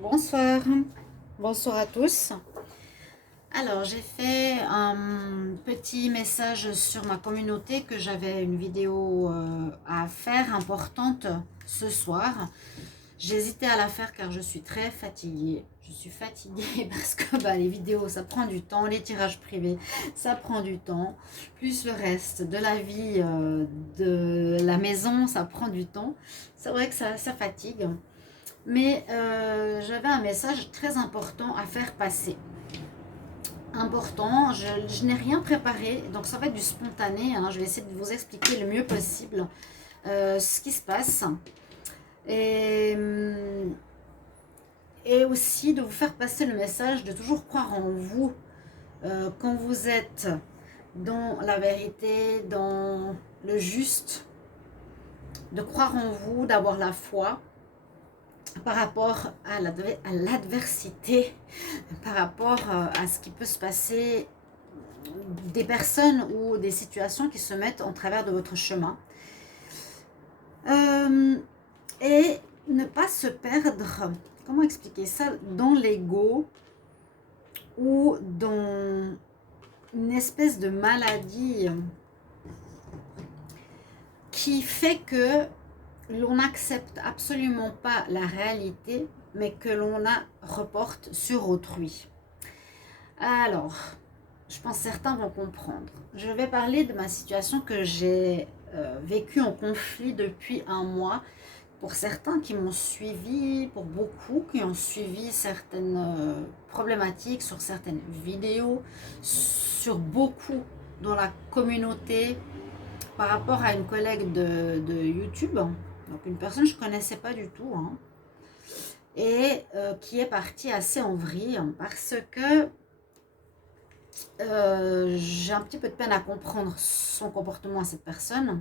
Bonsoir, bonsoir à tous. Alors, j'ai fait un petit message sur ma communauté que j'avais une vidéo à faire importante ce soir. J'hésitais à la faire car je suis très fatiguée. Je suis fatiguée parce que les vidéos, ça prend du temps. Les tirages privés, ça prend du temps. Plus le reste de la vie de la maison, ça prend du temps. C'est vrai que ça fatigue. Mais j'avais un message très important à faire passer. Important, je n'ai rien préparé, donc ça va être du spontané. Je vais essayer de vous expliquer le mieux possible ce qui se passe. Et, et aussi de vous faire passer le message de toujours croire en vous quand vous êtes dans la vérité, dans le juste, de croire en vous, d'avoir la foi par rapport à l'adversité, par rapport à ce qui peut se passer, des personnes ou des situations qui se mettent en travers de votre chemin. Et ne pas se perdre, comment expliquer ça, dans l'ego ou dans une espèce de maladie qui fait que l'on n'accepte absolument pas la réalité, mais que l'on la reporte sur autrui. Alors, je pense que certains vont comprendre. Je vais parler de ma situation que j'ai vécue en conflit depuis un mois. Pour certains qui m'ont suivi, pour beaucoup qui ont suivi certaines problématiques sur certaines vidéos, sur beaucoup dans la communauté, par rapport à une collègue de YouTube, donc une personne que je ne connaissais pas du tout, et qui est partie assez en vrille parce que j'ai un petit peu de peine à comprendre son comportement à cette personne.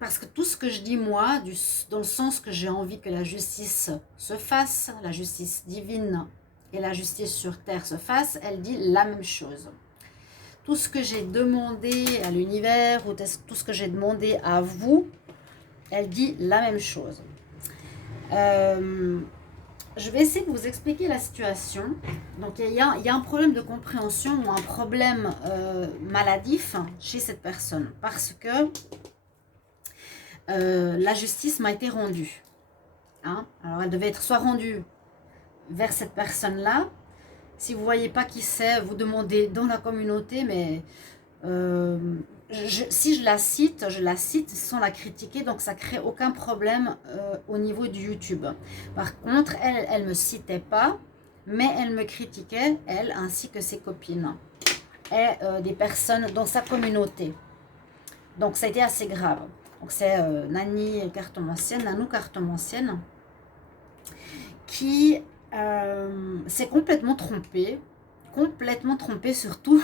Parce que tout ce que je dis moi, dans le sens que j'ai envie que la justice se fasse, la justice divine et la justice sur terre se fasse, elle dit la même chose. Tout ce que j'ai demandé à l'univers ou tout ce que j'ai demandé à vous, elle dit la même chose. Je vais essayer de vous expliquer la situation. Donc il y a un problème de compréhension ou un problème maladif chez cette personne parce que la justice m'a été rendue. Alors elle devait être soit rendue vers cette personne-là. Si vous ne voyez pas qui c'est, vous demandez dans la communauté, mais si je la cite sans la critiquer, donc ça ne crée aucun problème au niveau du YouTube. Par contre, elle ne me citait pas, mais elle me critiquait, elle ainsi que ses copines et des personnes dans sa communauté. Donc ça a été assez grave. Donc c'est Nanou Cartomancienne, qui s'est complètement trompée sur tout,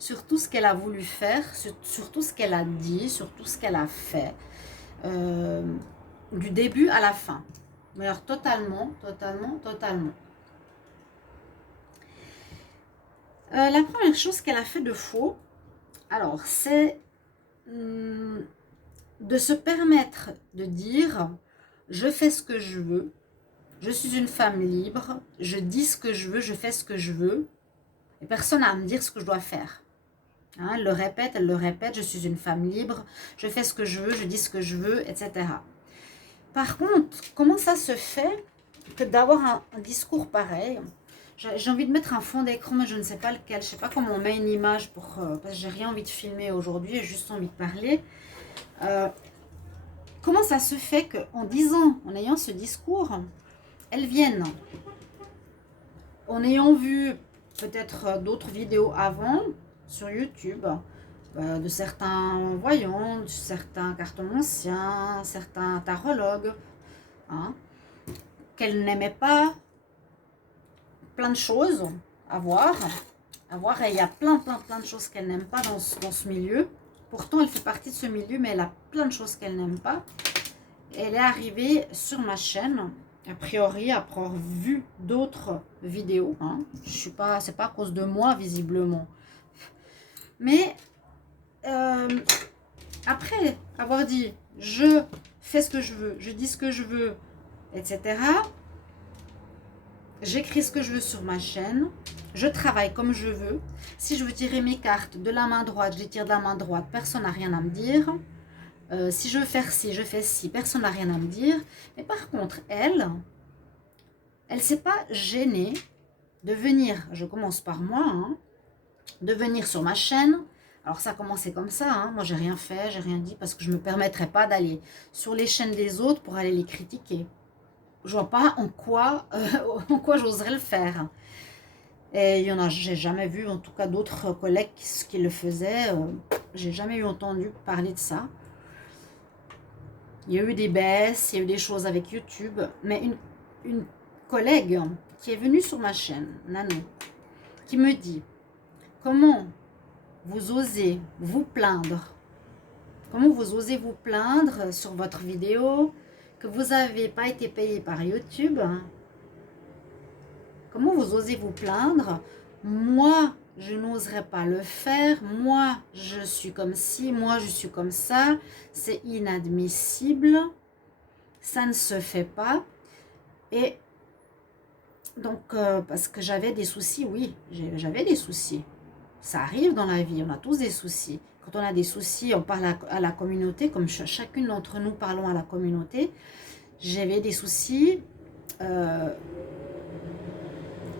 sur tout ce qu'elle a voulu faire, sur tout ce qu'elle a dit, sur tout ce qu'elle a fait, du début à la fin. Mais alors totalement. La première chose qu'elle a fait de faux, alors c'est de se permettre de dire je fais ce que je veux, je suis une femme libre, je dis ce que je veux, je fais ce que je veux, et personne n'a à me dire ce que je dois faire. Elle le répète, je suis une femme libre, je fais ce que je veux, je dis ce que je veux, etc. Par contre, comment ça se fait que d'avoir un discours pareil? J'ai envie de mettre un fond d'écran, mais je ne sais pas lequel. Je ne sais pas comment on met une image parce que j'ai rien envie de filmer aujourd'hui, j'ai juste envie de parler. Comment ça se fait qu'en disant, en ayant ce discours, elles viennent, en ayant vu peut-être d'autres vidéos avant sur YouTube, de certains voyants, de certains cartomanciens, certains tarologues, qu'elles n'aimaient pas, plein de choses à voir, et il y a plein de choses qu'elle n'aime pas dans ce milieu. Pourtant, elle fait partie de ce milieu, mais elle a plein de choses qu'elle n'aime pas. Et elle est arrivée sur ma chaîne, a priori, après avoir vu d'autres vidéos. C'est pas à cause de moi, visiblement. Mais après avoir dit, je fais ce que je veux, je dis ce que je veux, etc. J'écris ce que je veux sur ma chaîne. Je travaille comme je veux. Si je veux tirer mes cartes de la main droite, je les tire de la main droite. Personne n'a rien à me dire. Si je veux faire ci, je fais ci. Personne n'a rien à me dire. Mais par contre, elle ne s'est pas gênée de venir, je commence par moi, hein, de venir sur ma chaîne. Alors ça a commencé comme ça, hein. Moi j'ai rien fait, j'ai rien dit parce que je ne me permettrais pas d'aller sur les chaînes des autres pour aller les critiquer. Je vois pas en quoi j'oserais le faire. Et il y en a, j'ai jamais vu en tout cas d'autres collègues qui le faisaient. J'ai jamais eu entendu parler de ça. Il y a eu des baisses, il y a eu des choses avec YouTube, mais une collègue qui est venue sur ma chaîne, Nano, qui me dit: comment vous osez vous plaindre? Comment vous osez vous plaindre sur votre vidéo que vous n'avez pas été payé par YouTube? Comment vous osez vous plaindre? Moi, je n'oserais pas le faire. Moi, je suis comme ci. Moi, je suis comme ça. C'est inadmissible. Ça ne se fait pas. Et donc, parce que j'avais des soucis, oui, j'avais des soucis. Ça arrive dans la vie, on a tous des soucis. Quand on a des soucis, on parle à la communauté, comme chacune d'entre nous parlons à la communauté. J'avais des soucis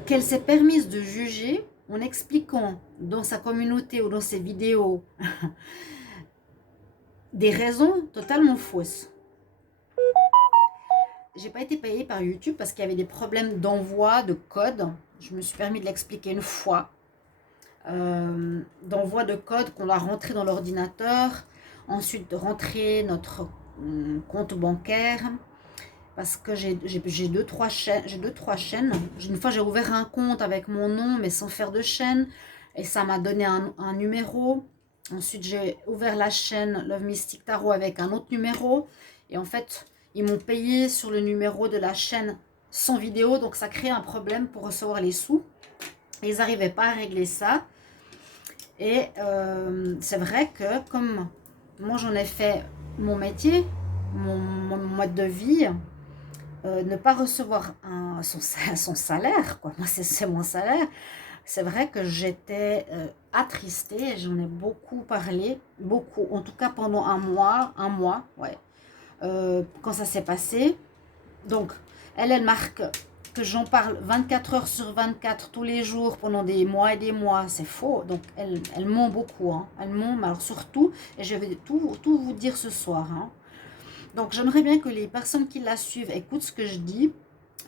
qu'elle s'est permise de juger en expliquant dans sa communauté ou dans ses vidéos des raisons totalement fausses. J'ai pas été payée par YouTube parce qu'il y avait des problèmes d'envoi de code. Je me suis permis de l'expliquer une fois. D'envoi de code qu'on doit rentrer dans l'ordinateur, ensuite rentrer notre compte bancaire, parce que j'ai deux, trois chaînes. Une fois j'ai ouvert un compte avec mon nom mais sans faire de chaîne et ça m'a donné un numéro. Ensuite j'ai ouvert la chaîne Love Mystic Tarot avec un autre numéro et en fait ils m'ont payé sur le numéro de la chaîne sans vidéo, donc ça crée un problème pour recevoir les sous. Ils n'arrivaient pas à régler ça. Et c'est vrai que comme moi j'en ai fait mon métier, mon mode de vie, ne pas recevoir son salaire, quoi. Moi c'est mon salaire. C'est vrai que j'étais attristée, j'en ai beaucoup parlé, beaucoup, en tout cas pendant un mois, ouais, quand ça s'est passé. Donc, elle marque que j'en parle 24 heures sur 24 tous les jours pendant des mois et des mois, c'est faux. Donc, elle ment beaucoup, hein. Elle ment, mais alors surtout, et je vais tout vous dire ce soir, hein. Donc, j'aimerais bien que les personnes qui la suivent écoutent ce que je dis.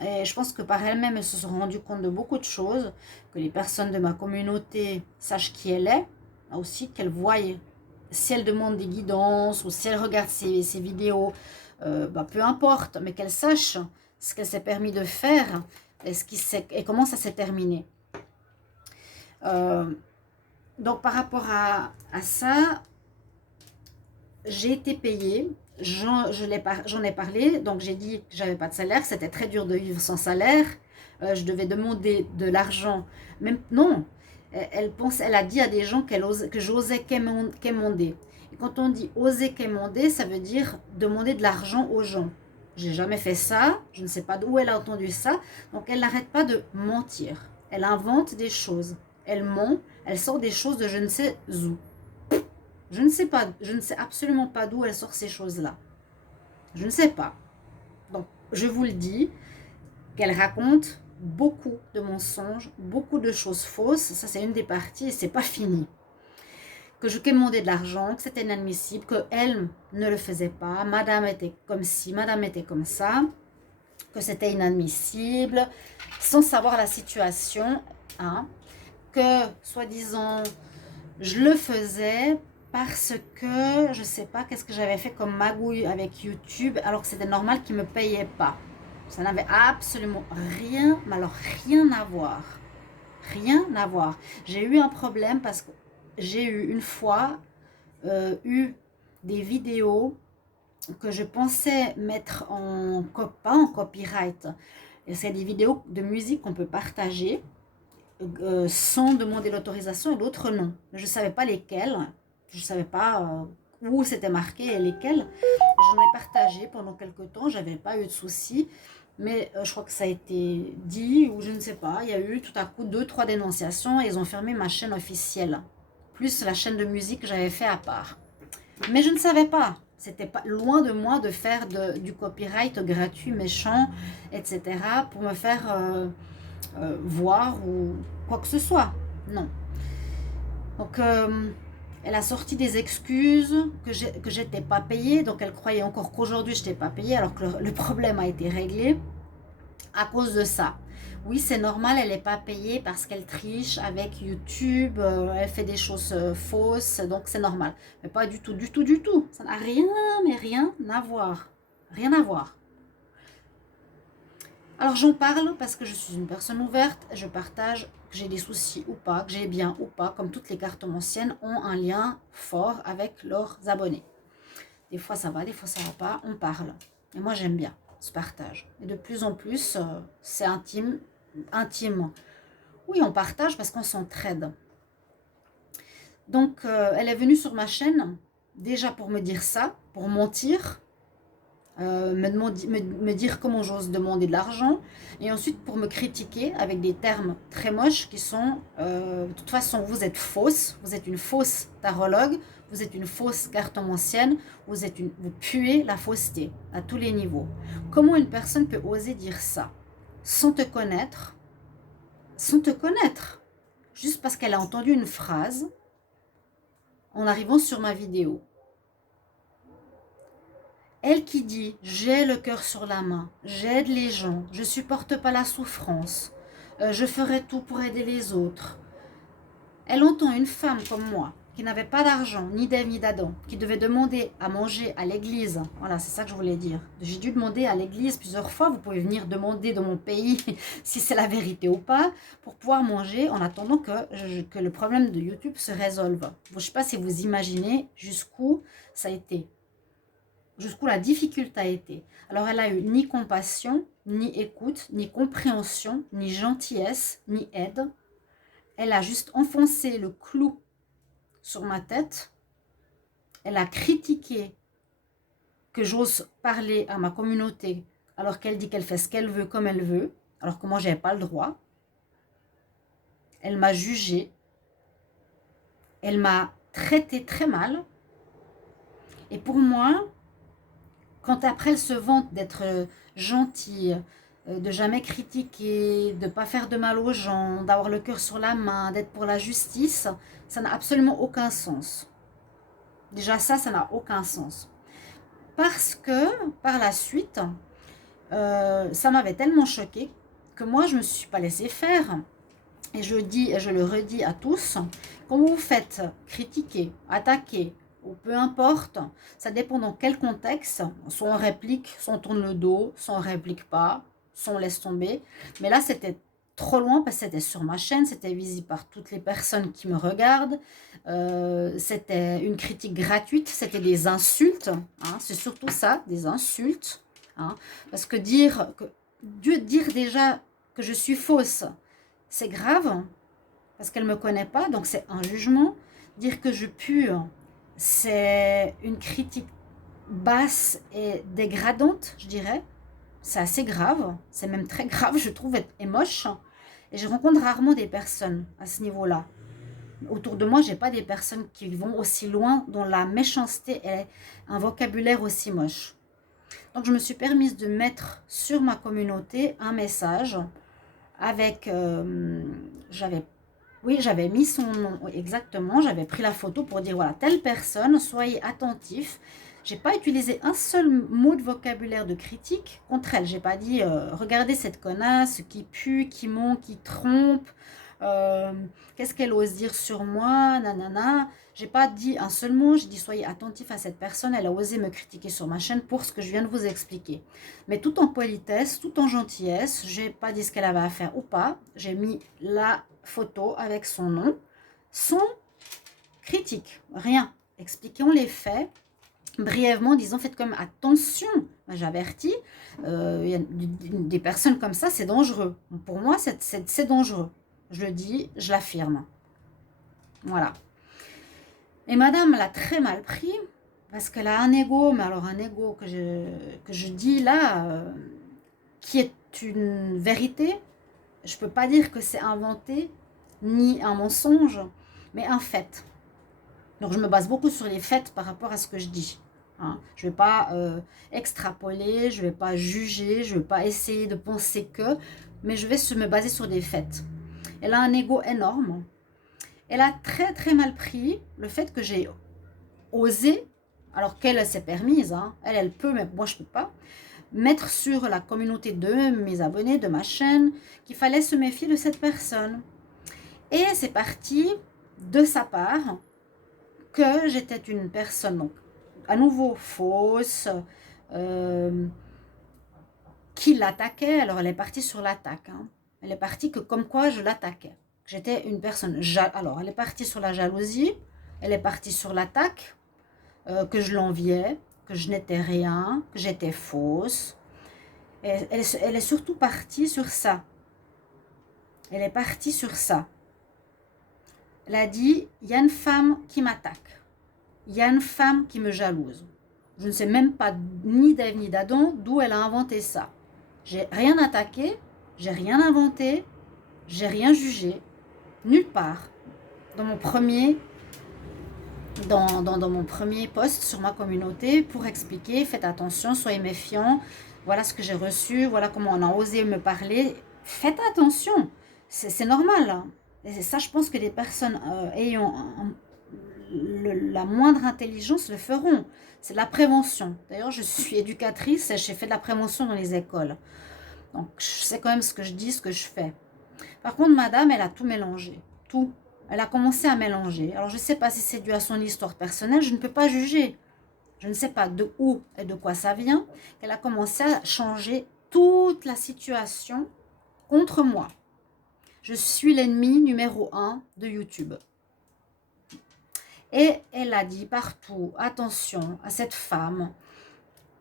Et je pense que par elles-mêmes, elles se sont rendues compte de beaucoup de choses, que les personnes de ma communauté sachent qui elle est, aussi qu'elles voient si elle demande des guidances ou si elle regarde ses vidéos, peu importe, mais qu'elle sache ce qu'elle s'est permis de faire et comment ça s'est terminé. Donc par rapport à ça, j'ai été payée, j'en ai parlé, donc j'ai dit que j'avais pas de salaire, c'était très dur de vivre sans salaire, je devais demander de l'argent, même non, elle a dit à des gens que j'osais quémander. Et quand on dit oser quémander, ça veut dire demander de l'argent aux gens. J'ai jamais fait ça, je ne sais pas d'où elle a entendu ça, donc elle n'arrête pas de mentir. Elle invente des choses, elle ment, elle sort des choses de je ne sais où. Je ne sais pas, je ne sais absolument pas d'où elle sort ces choses-là. Je ne sais pas. Donc, je vous le dis, qu'elle raconte beaucoup de mensonges, beaucoup de choses fausses. Ça, c'est une des parties et c'est pas fini. Que je quémandais de l'argent, que c'était inadmissible, qu'elle ne le faisait pas. Madame était comme ci, madame était comme ça. Que c'était inadmissible, sans savoir la situation. Hein, que, soi-disant, je le faisais parce que je ne sais pas qu'est-ce que j'avais fait comme magouille avec YouTube, alors que c'était normal qu'ils ne me payaient pas. Ça n'avait absolument rien, mais alors rien à voir. Rien à voir. J'ai eu un problème parce que j'ai eu une fois eu des vidéos que je pensais mettre pas en copyright. C'est des vidéos de musique qu'on peut partager sans demander l'autorisation et d'autres non. Je ne savais pas lesquelles. Je ne savais pas où c'était marqué et lesquels. J'en ai partagé pendant quelques temps, j'avais pas eu de soucis. Mais je crois que ça a été dit, ou je ne sais pas, il y a eu tout à coup 2-3 dénonciations et ils ont fermé ma chaîne officielle. Plus la chaîne de musique que j'avais fait à part. Mais je ne savais pas. C'était pas loin de moi de faire du copyright gratuit, méchant, etc. pour me faire voir ou quoi que ce soit. Non. Donc, elle a sorti des excuses que j'étais pas payée. Donc, elle croyait encore qu'aujourd'hui, je n'étais pas payée alors que le problème a été réglé à cause de ça. Oui, c'est normal, elle n'est pas payée parce qu'elle triche avec YouTube, elle fait des choses fausses, donc c'est normal. Mais pas du tout, du tout, du tout. Ça n'a rien, mais rien à voir. Rien à voir. Alors j'en parle parce que je suis une personne ouverte, je partage que j'ai des soucis ou pas, que j'ai bien ou pas, comme toutes les cartomanciennes ont un lien fort avec leurs abonnés. Des fois ça va, des fois ça va pas, on parle. Et moi j'aime bien ce partage. Et de plus en plus, c'est intime. Oui, on partage parce qu'on s'entraide. Donc, elle est venue sur ma chaîne, déjà pour me dire ça, pour mentir, me dire comment j'ose demander de l'argent, et ensuite pour me critiquer avec des termes très moches qui sont, de toute façon, vous êtes fausse, vous êtes une fausse tarologue, vous êtes une fausse cartomancienne, vous puez la fausseté à tous les niveaux. Comment une personne peut oser dire ça sans te connaître, juste parce qu'elle a entendu une phrase en arrivant sur ma vidéo. Elle qui dit « j'ai le cœur sur la main, j'aide les gens, je supporte pas la souffrance, je ferai tout pour aider les autres ». Elle entend une femme comme moi, qui n'avait pas d'argent, ni d'Ève, ni d'Adam, qui devait demander à manger à l'église. Voilà, c'est ça que je voulais dire. J'ai dû demander à l'église plusieurs fois. Vous pouvez venir demander dans mon pays si c'est la vérité ou pas, pour pouvoir manger en attendant que le problème de YouTube se résolve. Je ne sais pas si vous imaginez jusqu'où ça a été, jusqu'où la difficulté a été. Alors, elle a eu ni compassion, ni écoute, ni compréhension, ni gentillesse, ni aide. Elle a juste enfoncé le clou sur ma tête. Elle a critiqué que j'ose parler à ma communauté alors qu'elle dit qu'elle fait ce qu'elle veut comme elle veut, alors que moi je n'avais pas le droit. Elle m'a jugée. Elle m'a traité très mal. Et pour moi, quand après elle se vante d'être gentille, de jamais critiquer, de ne pas faire de mal aux gens, d'avoir le cœur sur la main, d'être pour la justice, ça n'a absolument aucun sens. Déjà ça n'a aucun sens. Parce que, par la suite, ça m'avait tellement choquée que moi, je ne me suis pas laissée faire. Et je dis, et je le redis à tous, quand vous vous faites critiquer, attaquer, ou peu importe, ça dépend dans quel contexte, soit on réplique, soit on tourne le dos, soit on ne réplique pas, soit on laisse tomber. Mais là, c'était trop loin parce que c'était sur ma chaîne, c'était visible par toutes les personnes qui me regardent. C'était une critique gratuite, c'était des insultes, hein, c'est surtout ça, des insultes. Hein, parce que dire déjà que je suis fausse, c'est grave, parce qu'elle ne me connaît pas, donc c'est un jugement. Dire que je pue, c'est une critique basse et dégradante, je dirais. C'est assez grave, c'est même très grave, je trouve, et moche. Et je rencontre rarement des personnes à ce niveau-là. Autour de moi, je n'ai pas des personnes qui vont aussi loin, dont la méchanceté est un vocabulaire aussi moche. Donc, je me suis permise de mettre sur ma communauté un message avec... j'avais mis son nom, exactement. J'avais pris la photo pour dire, voilà, telle personne, soyez attentifs. J'ai pas utilisé un seul mot de vocabulaire de critique contre elle. J'ai pas dit regardez cette connasse qui pue, qui ment, qui trompe. Qu'est-ce qu'elle ose dire sur moi, nanana. J'ai pas dit un seul mot. J'ai dit soyez attentifs à cette personne. Elle a osé me critiquer sur ma chaîne pour ce que je viens de vous expliquer. Mais tout en politesse, tout en gentillesse. J'ai pas dit ce qu'elle avait à faire ou pas. J'ai mis la photo avec son nom, sans critique, rien. Expliquons les faits. Brièvement, disons, faites comme attention, j'avertis, il y a des personnes comme ça, c'est dangereux. Pour moi, c'est dangereux. Je le dis, je l'affirme. Voilà. Et madame l'a très mal pris. parce qu'elle a un ego, mais alors un ego que je dis là, qui est une vérité. Je ne peux pas dire que c'est inventé, ni un mensonge, mais un fait. Donc je me base beaucoup sur les faits par rapport à ce que je dis. Hein. Je ne vais pas extrapoler, je ne vais pas juger, je ne vais pas essayer de penser que, mais je vais me baser sur des faits. Elle a un ego énorme. Elle a très très mal pris le fait que j'ai osé, alors qu'elle s'est permise, hein, elle peut, mais moi je ne peux pas, mettre sur la communauté de mes abonnés, de ma chaîne, qu'il fallait se méfier de cette personne. Et c'est parti de sa part que j'étais une personne, donc, à nouveau fausse, qui l'attaquait. Alors elle est partie sur l'attaque. Hein. Elle est partie que comme quoi je l'attaquais. J'étais une personne... Alors elle est partie sur la jalousie, elle est partie sur l'attaque, que je l'enviais, que je n'étais rien, que j'étais fausse. Et elle est surtout partie sur ça. Elle est partie sur ça. Elle a dit, il y a une femme qui m'attaque. Il y a une femme qui me jalouse. Je ne sais même pas ni d'Ève ni d'Adam d'où elle a inventé ça. J'ai rien attaqué, j'ai rien inventé, j'ai rien jugé, nulle part. Dans mon premier, dans mon premier post sur ma communauté pour expliquer, faites attention, soyez méfiants, voilà ce que j'ai reçu, voilà comment on a osé me parler. Faites attention, c'est normal. Hein. Et ça, je pense que les personnes ayant la moindre intelligence le feront. C'est de la prévention. D'ailleurs, je suis éducatrice et j'ai fait de la prévention dans les écoles. Donc, je sais quand même ce que je dis, ce que je fais. Par contre, madame, elle a tout mélangé. Tout. Elle a commencé à mélanger. Alors, je ne sais pas si c'est dû à son histoire personnelle. Je ne peux pas juger. Je ne sais pas de où et de quoi ça vient. Elle a commencé à changer toute la situation contre moi. Je suis l'ennemi numéro 1 de YouTube. Et elle a dit partout, attention à cette femme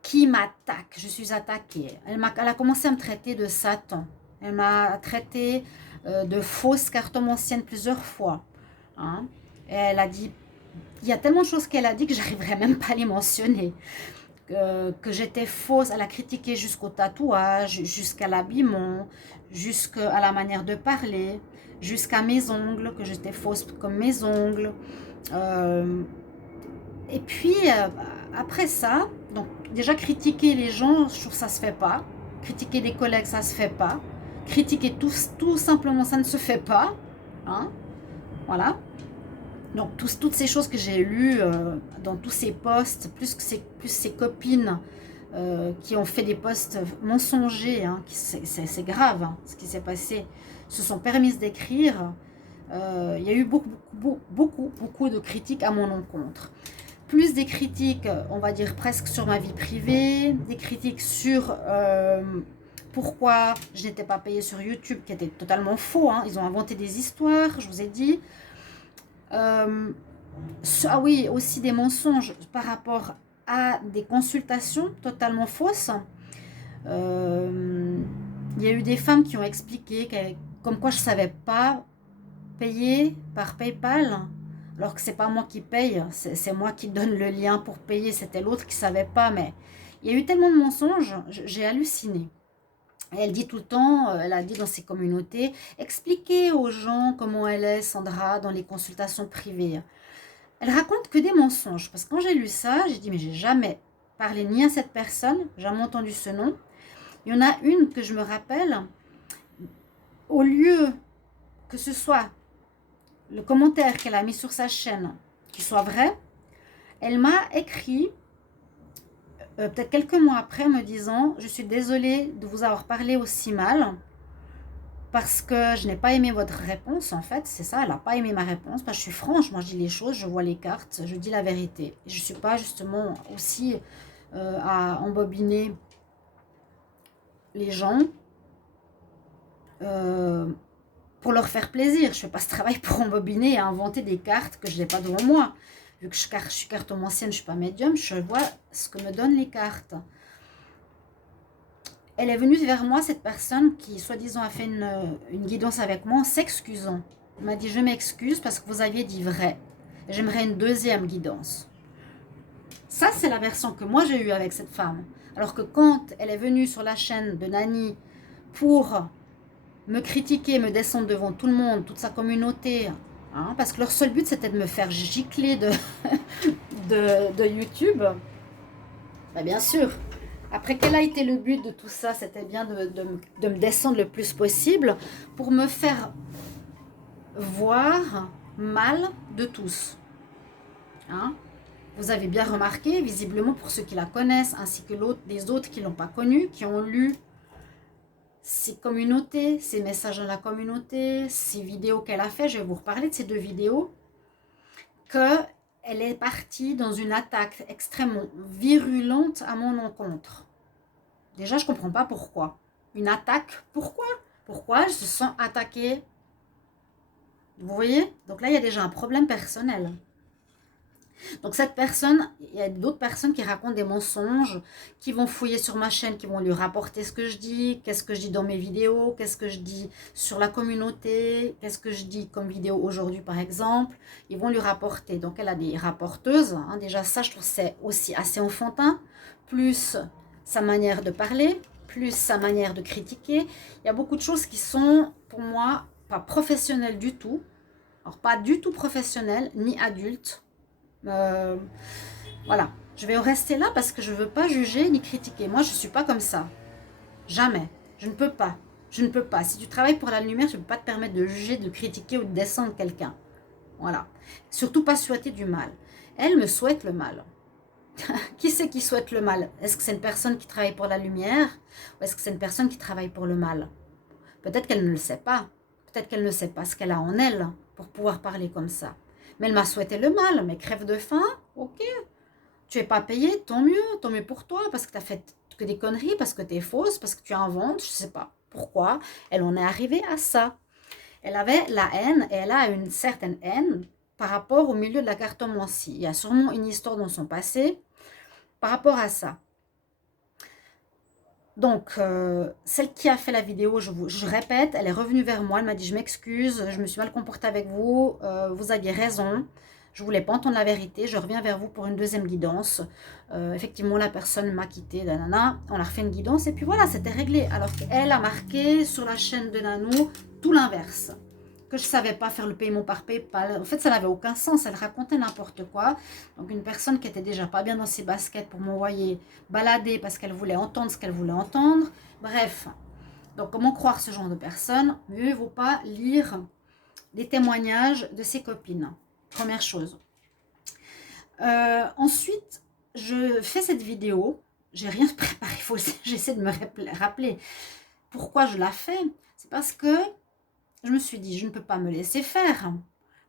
qui m'attaque, je suis attaquée. Elle a commencé à me traiter de Satan. Elle m'a traité de fausse cartomancienne plusieurs fois. Hein. Et elle a dit, il y a tellement de choses qu'elle a dit que j'arriverai même pas à les mentionner. Que j'étais fausse, elle a critiqué jusqu'au tatouage, jusqu'à l'habillement, jusqu'à la manière de parler, jusqu'à mes ongles, que j'étais fausse comme mes ongles. Et puis, après ça, donc déjà critiquer les gens, je trouve que ça se fait pas. Critiquer des collègues, ça se fait pas. Critiquer tout simplement, ça ne se fait pas. Hein, voilà. Donc, toutes ces choses que j'ai lues dans tous ces posts, plus ces copines qui ont fait des posts mensongers, hein, c'est grave hein, ce qui s'est passé, se sont permises d'écrire. Il y a eu beaucoup de critiques à mon encontre. Plus des critiques, on va dire presque sur ma vie privée, des critiques sur pourquoi je n'étais pas payée sur YouTube, qui était totalement faux. Hein. Ils ont inventé des histoires, je vous ai dit. Ah oui, aussi des mensonges par rapport à des consultations totalement fausses. Il y a eu des femmes qui ont expliqué comme quoi je ne savais pas payer par PayPal, alors que c'est pas moi qui paye, c'est moi qui donne le lien pour payer, c'était l'autre qui savait pas, mais il y a eu tellement de mensonges, j'ai halluciné. Et elle dit tout le temps, elle a dit dans ses communautés, expliquez aux gens comment elle est, Sandra, dans les consultations privées. Elle raconte que des mensonges, parce que quand j'ai lu ça, j'ai dit, mais j'ai jamais parlé ni à cette personne, jamais entendu ce nom. Il y en a une que je me rappelle, au lieu que ce soit le commentaire qu'elle a mis sur sa chaîne qui soit vrai, elle m'a écrit peut-être quelques mois après me disant, je suis désolée de vous avoir parlé aussi mal parce que je n'ai pas aimé votre réponse. En fait, c'est ça, elle n'a pas aimé ma réponse, parce que je suis franche, moi je dis les choses, je vois les cartes, je dis la vérité. Je ne suis pas justement aussi à embobiner les gens pour leur faire plaisir. Je ne fais pas ce travail pour embobiner et inventer des cartes que je n'ai pas devant moi. Vu que je suis cartomancienne, je ne suis pas médium, je vois ce que me donnent les cartes. Elle est venue vers moi, cette personne qui, soi-disant, a fait une guidance avec moi en s'excusant. Elle m'a dit, je m'excuse parce que vous aviez dit vrai. J'aimerais une deuxième guidance. Ça, c'est la version que moi j'ai eue avec cette femme. Alors que quand elle est venue sur la chaîne de Nani pour me critiquer, me descendre devant tout le monde, toute sa communauté, hein, parce que leur seul but c'était de me faire gicler de YouTube, bah bien sûr. Après, quel a été le but de tout ça? C'était bien de me descendre le plus possible pour me faire voir mal de tous. Hein? Vous avez bien remarqué, visiblement pour ceux qui la connaissent, ainsi que les autres qui ne l'ont pas connue, qui ont lu ses communautés, ses messages dans la communauté, ses vidéos qu'elle a fait. Je vais vous reparler de ces 2 vidéos. Qu'elle est partie dans une attaque extrêmement virulente à mon encontre. Déjà, je ne comprends pas pourquoi. Une attaque, pourquoi? Pourquoi je se sens attaquée? Vous voyez? Donc là, il y a déjà un problème personnel. Donc cette personne, il y a d'autres personnes qui racontent des mensonges, qui vont fouiller sur ma chaîne, qui vont lui rapporter ce que je dis, qu'est-ce que je dis dans mes vidéos, qu'est-ce que je dis sur la communauté, qu'est-ce que je dis comme vidéo aujourd'hui par exemple. Ils vont lui rapporter. Donc elle a des rapporteuses. Hein. Déjà ça, je trouve c'est aussi assez enfantin. Plus sa manière de parler, plus sa manière de critiquer. Il y a beaucoup de choses qui sont pour moi pas professionnelles du tout. Alors pas du tout professionnelles, ni adultes. Voilà, je vais en rester là parce que je ne veux pas juger ni critiquer. Moi, je ne suis pas comme ça. Jamais. Je ne peux pas. Je ne peux pas. Si tu travailles pour la lumière, je ne peux pas te permettre de juger, de critiquer ou de descendre quelqu'un. Voilà. Surtout pas souhaiter du mal. Elle me souhaite le mal. Qui c'est qui souhaite le mal? Est-ce que c'est une personne qui travaille pour la lumière ou est-ce que c'est une personne qui travaille pour le mal? Peut-être qu'elle ne le sait pas. Peut-être qu'elle ne sait pas ce qu'elle a en elle pour pouvoir parler comme ça. Mais elle m'a souhaité le mal. Mais crève de faim, ok. Tu n'es pas payé, tant mieux pour toi, parce que tu as fait que des conneries, parce que tu es fausse, parce que tu inventes, je ne sais pas pourquoi. Elle en est arrivée à ça. Elle avait la haine, et elle a une certaine haine par rapport au milieu de la cartomancie. Il y a sûrement une histoire dans son passé par rapport à ça. Donc, celle qui a fait la vidéo, je répète, elle est revenue vers moi, elle m'a dit « je m'excuse, je me suis mal comportée avec vous, vous aviez raison, je ne voulais pas entendre la vérité, je reviens vers vous pour une deuxième guidance. Effectivement, la personne m'a quitté, nanana, on a refait une guidance et puis voilà, c'était réglé. » Alors qu'elle a marqué sur la chaîne de Nanou tout l'inverse. Que je ne savais pas faire le paiement par PayPal. En fait, ça n'avait aucun sens. Elle racontait n'importe quoi. Donc, une personne qui était déjà pas bien dans ses baskets pour m'envoyer balader parce qu'elle voulait entendre ce qu'elle voulait entendre. Bref. Donc, comment croire ce genre de personne? Mieux vaut pas lire des témoignages de ses copines. Première chose. Ensuite, je fais cette vidéo. J'ai rien préparé. J'essaie de me rappeler pourquoi je la fais. C'est parce que je me suis dit, je ne peux pas me laisser faire.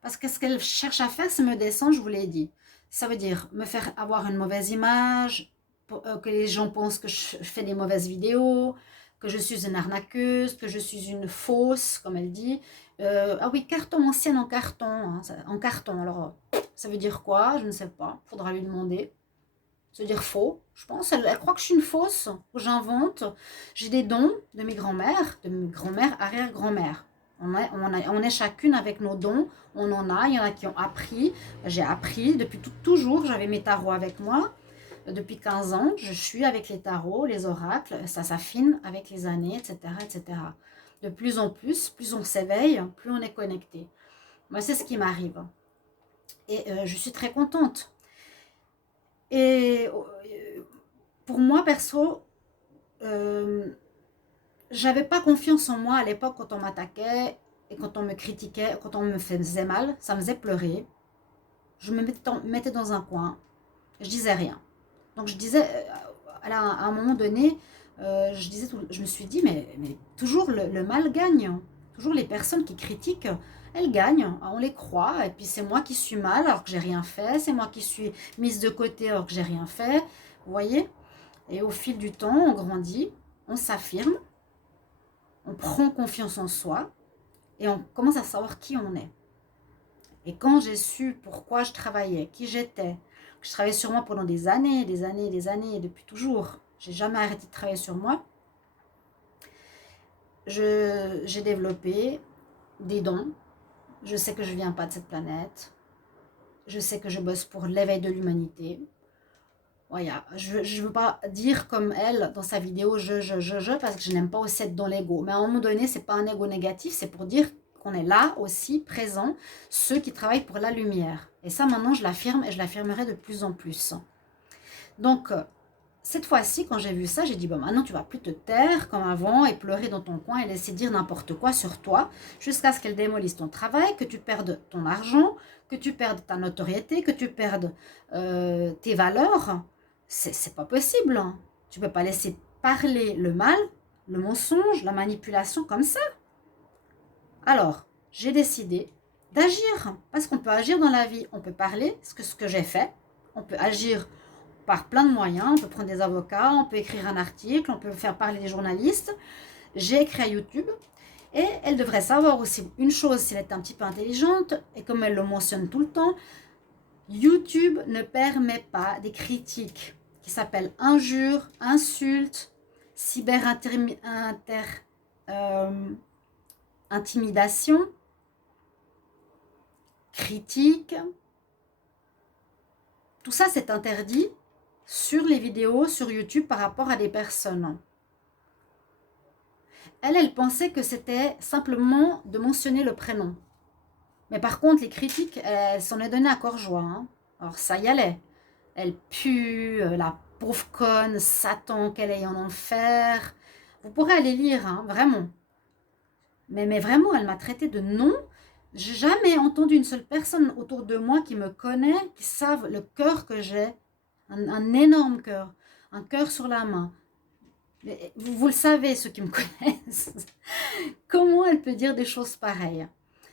Parce que ce qu'elle cherche à faire, c'est me descendre, je vous l'ai dit. Ça veut dire me faire avoir une mauvaise image, que les gens pensent que je fais des mauvaises vidéos, que je suis une arnaqueuse, que je suis une fausse, comme elle dit. Ah oui, carton ancienne en carton. Hein, en carton, alors ça veut dire quoi? Je ne sais pas, il faudra lui demander. Ça veut dire faux, je pense. Elle croit que je suis une fausse, que j'invente. J'ai des dons de mes grands-mères, arrière-grand-mères. On est chacune avec nos dons, on en a, il y en a qui ont appris, j'ai appris depuis toujours, j'avais mes tarots avec moi, depuis 15 ans, je suis avec les tarots, les oracles, ça s'affine avec les années, etc., etc. De plus en plus on s'éveille, plus on est connecté. Moi, c'est ce qui m'arrive. Et je suis très contente. Et pour moi, perso, j'avais pas confiance en moi à l'époque quand on m'attaquait et quand on me critiquait, quand on me faisait mal, ça me faisait pleurer. Je me mettais dans un coin, je disais rien. Donc je disais, à un moment donné, je me suis dit, mais toujours le mal gagne. Toujours les personnes qui critiquent, elles gagnent, on les croit, et puis c'est moi qui suis mal alors que j'ai rien fait, c'est moi qui suis mise de côté alors que j'ai rien fait, vous voyez? Et au fil du temps, on grandit, on s'affirme, on prend confiance en soi et on commence à savoir qui on est. Et quand j'ai su pourquoi je travaillais, qui j'étais, que je travaillais sur moi pendant des années, depuis toujours, j'ai jamais arrêté de travailler sur moi, j'ai développé des dons. Je sais que je ne viens pas de cette planète. Je sais que je bosse pour l'éveil de l'humanité. Ouais, je veux pas dire comme elle dans sa vidéo parce que je n'aime pas aussi être dans l'ego. Mais à un moment donné, c'est pas un ego négatif, c'est pour dire qu'on est là aussi, présent, ceux qui travaillent pour la lumière. Et ça, maintenant, je l'affirme et je l'affirmerai de plus en plus. Donc, cette fois-ci, quand j'ai vu ça, j'ai dit, bon, maintenant, tu vas plus te taire comme avant et pleurer dans ton coin et laisser dire n'importe quoi sur toi jusqu'à ce qu'elle démolisse ton travail, que tu perdes ton argent, que tu perdes ta notoriété, que tu perdes tes valeurs. C'est pas possible, hein. Tu peux pas laisser parler le mal, le mensonge, la manipulation comme ça. Alors, j'ai décidé d'agir, parce qu'on peut agir dans la vie, on peut parler, ce que j'ai fait, on peut agir par plein de moyens, on peut prendre des avocats, on peut écrire un article, on peut faire parler des journalistes. J'ai écrit à YouTube et elle devrait savoir aussi une chose, si elle est un petit peu intelligente, et comme elle le mentionne tout le temps, YouTube ne permet pas des critiques qui s'appellent injures, insultes, intimidation, critique. Tout ça, c'est interdit sur les vidéos sur YouTube par rapport à des personnes. Elle pensait que c'était simplement de mentionner le prénom. Mais par contre, les critiques, elle s'en est donné à corps joie, hein. Alors ça y allait. Elle pue, la pauvre conne, Satan, qu'elle est en enfer. Vous pourrez aller lire, hein, vraiment. Mais vraiment, elle m'a traité de non. J'ai jamais entendu une seule personne autour de moi qui me connaît, qui savent le cœur que j'ai. Un énorme cœur. Un cœur sur la main. Vous le savez, ceux qui me connaissent. Comment elle peut dire des choses pareilles?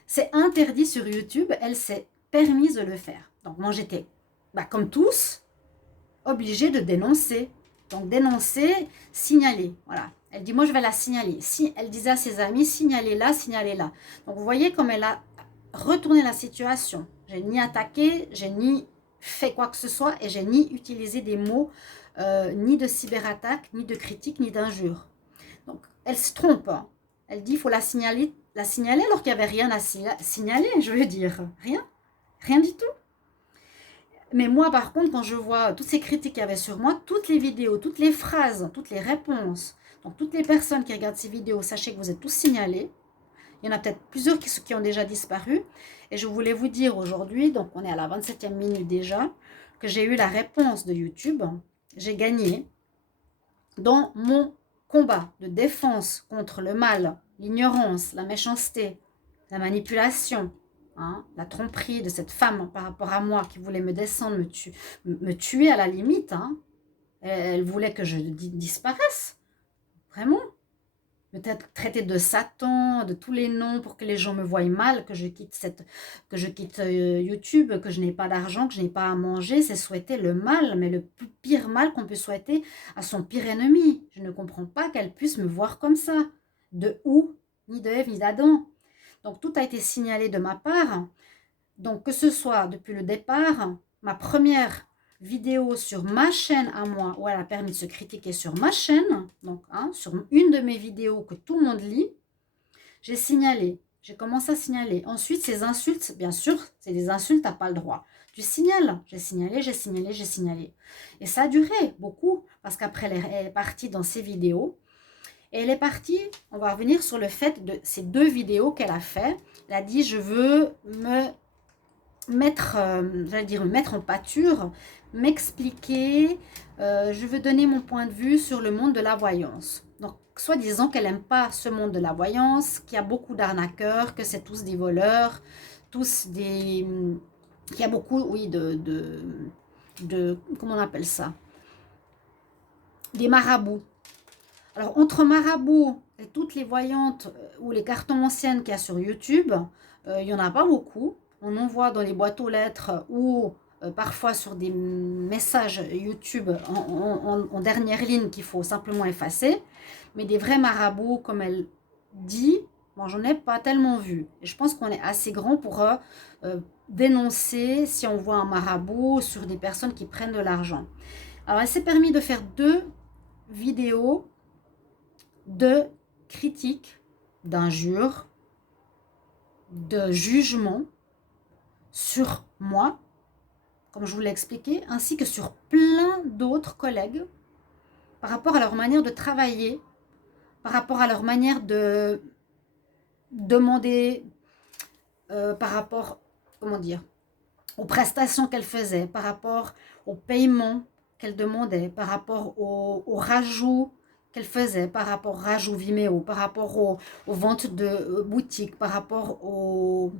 C'est interdit sur YouTube, elle s'est permise de le faire. Donc moi j'étais, comme tous, obligée de dénoncer. Donc dénoncer, signaler. Voilà. Elle dit, moi je vais la signaler. Si, elle disait à ses amis, signalez-la, signalez-la. Donc vous voyez comme elle a retourné la situation. J'ai ni attaqué, j'ai ni fait quoi que ce soit et j'ai ni utilisé des mots, ni de cyberattaque, ni de critique, ni d'injure. Donc elle se trompe, hein. Elle dit, il faut la signaler alors qu'il n'y avait rien à signaler, je veux dire. Rien du tout. Mais moi, par contre, quand je vois toutes ces critiques qu'il y avait sur moi, toutes les vidéos, toutes les phrases, toutes les réponses, donc toutes les personnes qui regardent ces vidéos, sachez que vous êtes tous signalés. Il y en a peut-être plusieurs qui ont déjà disparu. Et je voulais vous dire aujourd'hui, donc on est à la 27e minute déjà, que j'ai eu la réponse de YouTube. J'ai gagné dans mon combat de défense contre le mal, l'ignorance, la méchanceté, la manipulation, hein, la tromperie de cette femme par rapport à moi qui voulait me descendre, me tuer à la limite. Hein. Elle voulait que je disparaisse, vraiment. Me traiter de Satan, de tous les noms pour que les gens me voient mal, que je quitte YouTube, que je n'ai pas d'argent, que je n'ai pas à manger. C'est souhaiter le mal, mais le pire mal qu'on peut souhaiter à son pire ennemi. Je ne comprends pas qu'elle puisse me voir comme ça. De où? Ni de Ève, ni d'Adam. Donc tout a été signalé de ma part. Donc que ce soit depuis le départ, ma première vidéo sur ma chaîne à moi, où elle a permis de se critiquer sur ma chaîne, donc sur une de mes vidéos que tout le monde lit, j'ai signalé, j'ai commencé à signaler. Ensuite, ces insultes, bien sûr, c'est des insultes, tu n'as pas le droit. Tu signales, j'ai signalé, j'ai signalé, j'ai signalé. Et ça a duré beaucoup, parce qu'après, elle est partie dans ses vidéos. Et elle est partie, on va revenir sur le fait de ces 2 vidéos qu'elle a fait. Elle a dit, je veux me mettre en pâture, m'expliquer, je veux donner mon point de vue sur le monde de la voyance. Donc, soi-disant qu'elle n'aime pas ce monde de la voyance, qu'il y a beaucoup d'arnaqueurs, que c'est tous des voleurs, qu'il y a beaucoup, oui, comment on appelle ça? Des marabouts. Alors, entre marabouts et toutes les voyantes ou les cartomanciennes qu'il y a sur YouTube, il n'y en a pas beaucoup. On en voit dans les boîtes aux lettres ou parfois sur des messages YouTube en dernière ligne qu'il faut simplement effacer. Mais des vrais marabouts, comme elle dit, moi, j'en ai pas tellement vu. Et je pense qu'on est assez grand pour dénoncer si on voit un marabout sur des personnes qui prennent de l'argent. Alors, elle s'est permis de faire 2 vidéos de critiques, d'injures, de jugements sur moi comme je vous l'ai expliqué, ainsi que sur plein d'autres collègues, par rapport à leur manière de travailler, par rapport à leur manière de demander, par rapport, comment dire, aux prestations qu'elles faisaient, par rapport au paiement qu'elles demandaient, par rapport aux rajouts qu'elles faisaient, par rapport aux rajouts Vimeo, par rapport aux ventes de boutiques, par rapport aux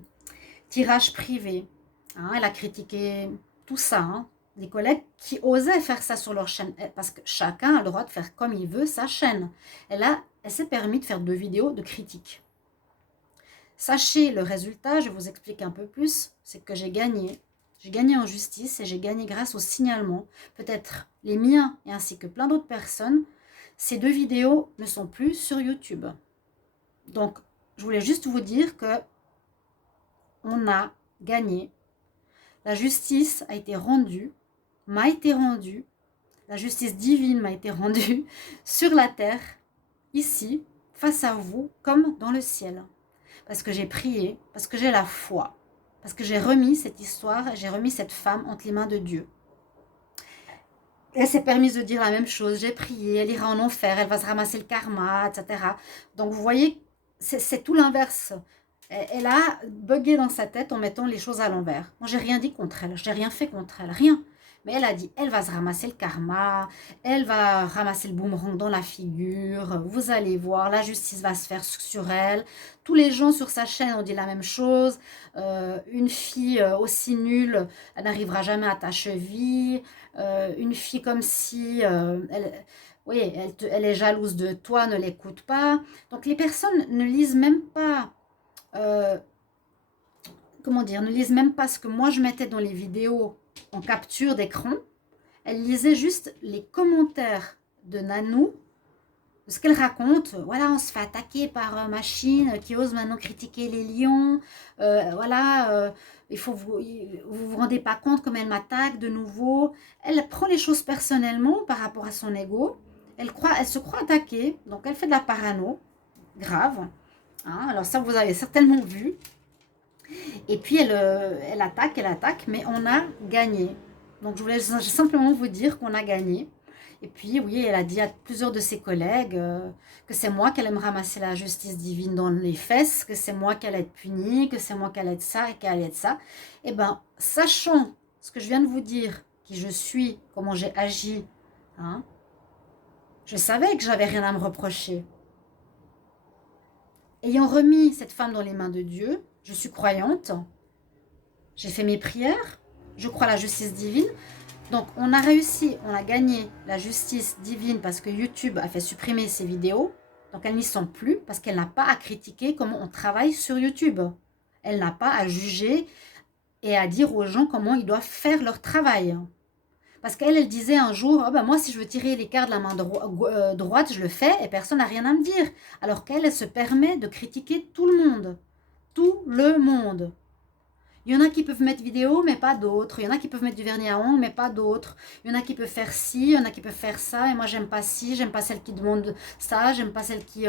tirages privés. Hein, elle a critiqué tout ça, hein. Des collègues qui osaient faire ça sur leur chaîne, parce que chacun a le droit de faire comme il veut sa chaîne. Elle s'est permis de faire 2 vidéos de critique. Sachez le résultat, je vais vous expliquer un peu plus, c'est que j'ai gagné. J'ai gagné en justice et j'ai gagné grâce au signalement. Peut-être les miens et ainsi que plein d'autres personnes. Ces 2 vidéos ne sont plus sur YouTube. Donc, je voulais juste vous dire que on a gagné. La justice a été rendue, m'a été rendue. La justice divine m'a été rendue sur la terre, ici, face à vous, comme dans le ciel. Parce que j'ai prié, parce que j'ai la foi, parce que j'ai remis cette histoire, j'ai remis cette femme entre les mains de Dieu. Elle s'est permise de dire la même chose, j'ai prié, elle ira en enfer, elle va se ramasser le karma, etc. Donc vous voyez, c'est tout l'inverse. Elle a bugué dans sa tête en mettant les choses à l'envers. Moi, j'ai rien dit contre elle, j'ai rien fait contre elle, rien. Mais elle a dit, elle va se ramasser le karma, elle va ramasser le boomerang dans la figure, vous allez voir, la justice va se faire sur elle. Tous les gens sur sa chaîne ont dit la même chose. Une fille aussi nulle, elle n'arrivera jamais à ta cheville. Une fille comme si, oui, elle est jalouse de toi, ne l'écoute pas. Donc les personnes ne lisent même pas... comment dire, ne lisent même pas ce que moi je mettais dans les vidéos en capture d'écran. Elles lisaient juste les commentaires de Nanou, de ce qu'elle raconte. Voilà, on se fait attaquer par machine qui ose maintenant critiquer les lions. Voilà, vous vous rendez pas compte comme elle m'attaque de nouveau. Elle prend les choses personnellement par rapport à son ego. Elle se croit attaquée, donc elle fait de la parano, grave. Hein, alors ça, vous avez certainement vu. Et puis elle attaque, mais on a gagné. Donc je voulais simplement vous dire qu'on a gagné. Et puis oui, elle a dit à plusieurs de ses collègues que c'est moi qui allais me ramasser la justice divine dans les fesses, que c'est moi qui allais être punie, que c'est moi qui allais être ça et qui allait être ça. Eh bien, sachant ce que je viens de vous dire, qui je suis, comment j'ai agi, hein, je savais que j'avais rien à me reprocher. Ayant remis cette femme dans les mains de Dieu, je suis croyante, j'ai fait mes prières, je crois à la justice divine. Donc on a réussi, on a gagné la justice divine parce que YouTube a fait supprimer ses vidéos. Donc elles n'y sont plus parce qu'elle n'a pas à critiquer comment on travaille sur YouTube. Elle n'a pas à juger et à dire aux gens comment ils doivent faire leur travail. Parce qu'elle disait un jour, oh ben moi si je veux tirer l'écart de la main droite, je le fais et personne n'a rien à me dire. Alors qu'elle se permet de critiquer tout le monde. Tout le monde. Il y en a qui peuvent mettre vidéo, mais pas d'autres. Il y en a qui peuvent mettre du vernis à ongles, mais pas d'autres. Il y en a qui peuvent faire ci, il y en a qui peuvent faire ça. Et moi, j'aime pas ci, j'aime pas celles qui demandent ça, j'aime pas celles qui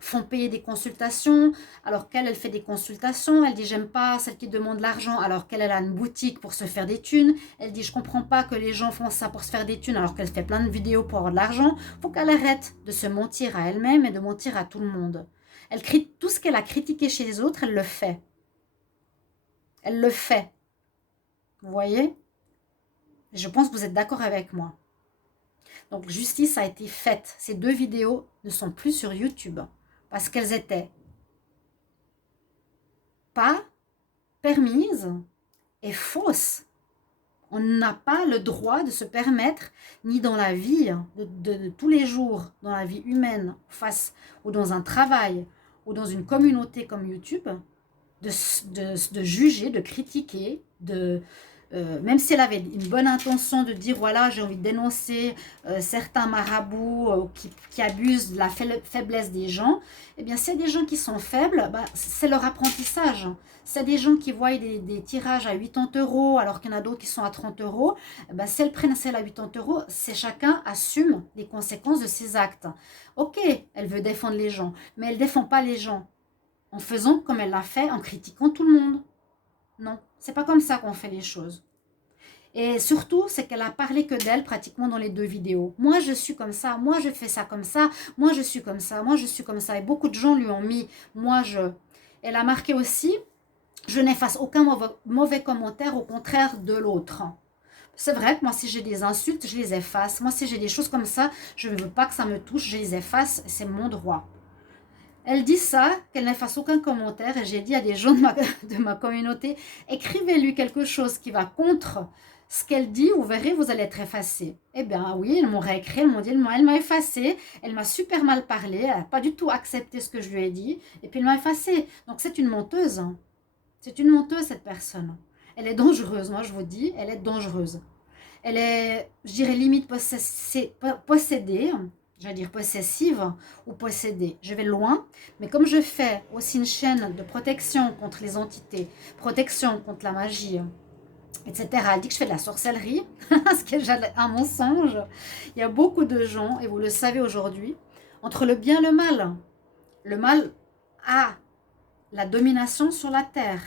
font payer des consultations. Alors qu'elle, elle fait des consultations. Elle dit, j'aime pas celles qui demandent l'argent, alors qu'elle, elle a une boutique pour se faire des thunes. Elle dit, je comprends pas que les gens font ça pour se faire des thunes, alors qu'elle fait plein de vidéos pour avoir de l'argent. Faut qu'elle arrête de se mentir à elle-même et de mentir à tout le monde. Elle crie tout ce qu'elle a critiqué chez les autres, elle le fait. Elle le fait. Vous voyez? Je pense que vous êtes d'accord avec moi. Donc, justice a été faite. Ces 2 vidéos ne sont plus sur YouTube parce qu'elles étaient pas permises et fausses. On n'a pas le droit de se permettre, ni dans la vie de tous les jours, dans la vie humaine, face ou dans un travail ou dans une communauté comme YouTube, de juger, de critiquer, même si elle avait une bonne intention de dire voilà, j'ai envie de dénoncer certains marabouts qui abusent de la faiblesse des gens, eh bien c'est des gens qui sont faibles, bah, c'est leur apprentissage. C'est des gens qui voient des tirages à 80 € alors qu'il y en a d'autres qui sont à 30 €. Bah, si elles prennent celle à 80 €, c'est chacun assume les conséquences de ses actes. Ok, elle veut défendre les gens, mais elle ne défend pas les gens en faisant comme elle l'a fait, en critiquant tout le monde. Non, c'est pas comme ça qu'on fait les choses. Et surtout, c'est qu'elle a parlé que d'elle pratiquement dans les 2 vidéos. Moi, je suis comme ça, moi, je fais ça comme ça, moi, je suis comme ça, moi, je suis comme ça. Et beaucoup de gens lui ont mis, moi, je... Elle a marqué aussi, je n'efface aucun mauvais commentaire, au contraire de l'autre. C'est vrai que moi, si j'ai des insultes, je les efface. Moi, si j'ai des choses comme ça, je ne veux pas que ça me touche, je les efface, c'est mon droit. Elle dit ça, qu'elle n'efface aucun commentaire, et j'ai dit à des gens de ma communauté, écrivez-lui quelque chose qui va contre ce qu'elle dit, vous verrez, vous allez être effacé. Eh bien oui, ils m'ont réécrit, ils m'ont dit, elle m'a effacé, elle m'a super mal parlé, elle n'a pas du tout accepté ce que je lui ai dit, et puis elle m'a effacé. Donc c'est une menteuse. C'est une menteuse, cette personne. Elle est dangereuse, moi je vous dis, elle est dangereuse. Elle est, je dirais, limite possédée, j'allais dire possessive ou possédée. Je vais loin, mais comme je fais aussi une chaîne de protection contre les entités, protection contre la magie, etc. Elle dit que je fais de la sorcellerie, ce qui est déjà un mensonge. Il y a beaucoup de gens, et vous le savez aujourd'hui, entre le bien et le mal a la domination sur la terre.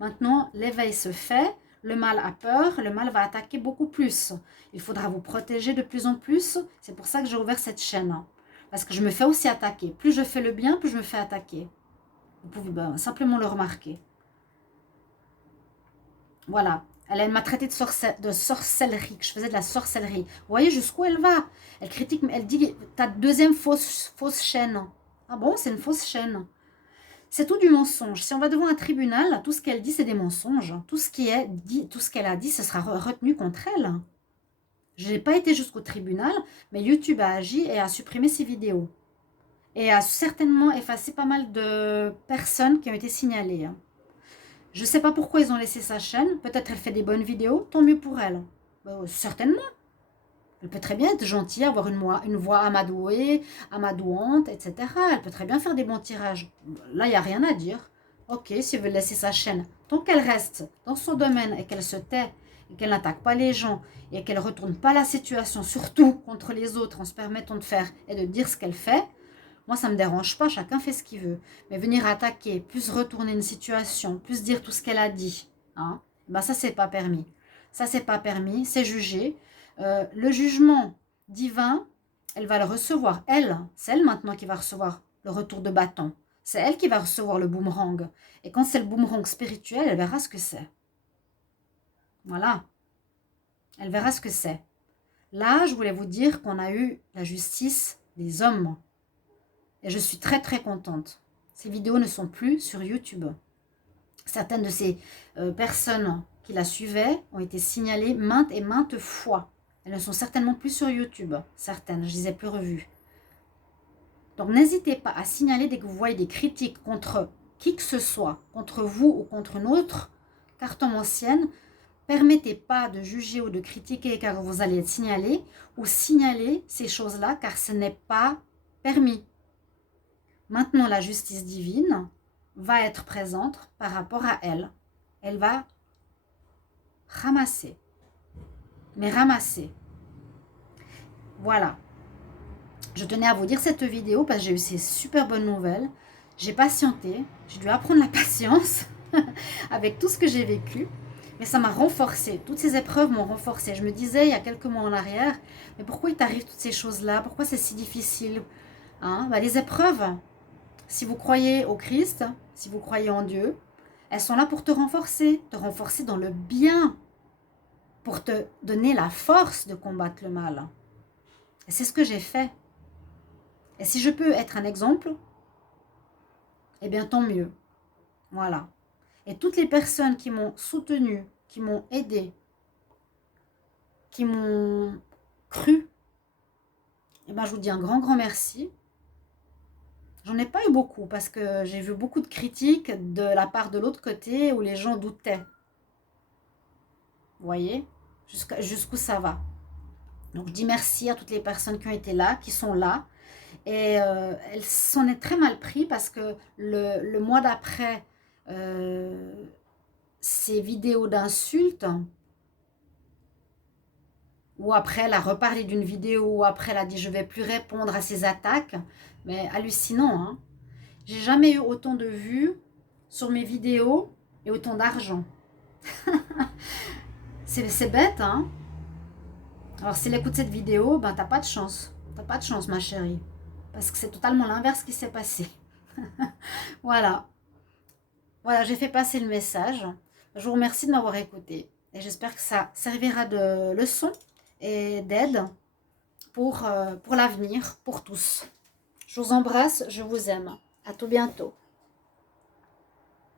Maintenant, l'éveil se fait, le mal a peur, le mal va attaquer beaucoup plus. Il faudra vous protéger de plus en plus. C'est pour ça que j'ai ouvert cette chaîne. Parce que je me fais aussi attaquer. Plus je fais le bien, plus je me fais attaquer. Vous pouvez simplement le remarquer. Voilà. Elle m'a traité de sorcellerie, que je faisais de la sorcellerie. Vous voyez jusqu'où elle va? Elle critique, elle dit, ta deuxième fausse chaîne. Ah bon, c'est une fausse chaîne. C'est tout du mensonge. Si on va devant un tribunal, tout ce qu'elle dit, c'est des mensonges. Tout ce qu'elle a dit, ce sera retenu contre elle. Je n'ai pas été jusqu'au tribunal, mais YouTube a agi et a supprimé ses vidéos. Et a certainement effacé pas mal de personnes qui ont été signalées. Je ne sais pas pourquoi ils ont laissé sa chaîne. Peut-être elle fait des bonnes vidéos, tant mieux pour elle. Certainement. Elle peut très bien être gentille, avoir une voix amadouée, amadouante, etc. Elle peut très bien faire des bons tirages. Là, il n'y a rien à dire. Ok, si elle veut laisser sa chaîne, tant qu'elle reste dans son domaine et qu'elle se tait, et qu'elle n'attaque pas les gens, et qu'elle ne retourne pas la situation, surtout contre les autres, en se permettant de faire et de dire ce qu'elle fait, moi, ça ne me dérange pas, chacun fait ce qu'il veut. Mais venir attaquer, plus retourner une situation, plus dire tout ce qu'elle a dit, hein, ben ça, c'est pas permis. Ça, c'est pas permis, c'est jugé. Le jugement divin, elle va le recevoir. C'est elle maintenant qui va recevoir le retour de bâton. C'est elle qui va recevoir le boomerang. Et quand c'est le boomerang spirituel, elle verra ce que c'est. Voilà. Elle verra ce que c'est. Là, je voulais vous dire qu'on a eu la justice des hommes. Et je suis très très contente. Ces vidéos ne sont plus sur YouTube. Certaines de ces personnes qui la suivaient ont été signalées maintes et maintes fois. Elles ne sont certainement plus sur YouTube. Certaines, je ne les ai plus revues. Donc n'hésitez pas à signaler dès que vous voyez des critiques contre qui que ce soit, contre vous ou contre une autre cartomancienne. Permettez pas de juger ou de critiquer car vous allez être signalé, ou signaler ces choses-là car ce n'est pas permis. Maintenant, la justice divine va être présente par rapport à elle. Elle va ramasser. Mais ramasser. Voilà. Je tenais à vous dire cette vidéo parce que j'ai eu ces super bonnes nouvelles. J'ai patienté. J'ai dû apprendre la patience avec tout ce que j'ai vécu. Mais ça m'a renforcée. Toutes ces épreuves m'ont renforcée. Je me disais il y a quelques mois en arrière, mais pourquoi il t'arrive toutes ces choses-là? Pourquoi c'est si difficile, hein? Les épreuves, si vous croyez au Christ, si vous croyez en Dieu, elles sont là pour te renforcer dans le bien, pour te donner la force de combattre le mal. Et c'est ce que j'ai fait. Et si je peux être un exemple, eh bien tant mieux. Voilà. Et toutes les personnes qui m'ont soutenu, qui m'ont aidé, qui m'ont cru, eh bien je vous dis un grand, grand merci. J'en ai pas eu beaucoup parce que j'ai vu beaucoup de critiques de la part de l'autre côté où les gens doutaient. Vous voyez jusqu'où ça va. Donc je dis merci à toutes les personnes qui ont été là, qui sont là. Et elle s'en est très mal pris parce que le mois d'après ces vidéos d'insultes, ou après elle a reparlé d'une vidéo, ou après elle a dit je ne vais plus répondre à ces attaques, mais hallucinant, hein. J'ai jamais eu autant de vues sur mes vidéos et autant d'argent. C'est bête, hein? Alors, s'il écoute cette vidéo, ben, t'as pas de chance. T'as pas de chance, ma chérie. Parce que c'est totalement l'inverse qui s'est passé. Voilà. Voilà, j'ai fait passer le message. Je vous remercie de m'avoir écouté. Et j'espère que ça servira de leçon et d'aide pour l'avenir, pour tous. Je vous embrasse, je vous aime. À tout bientôt.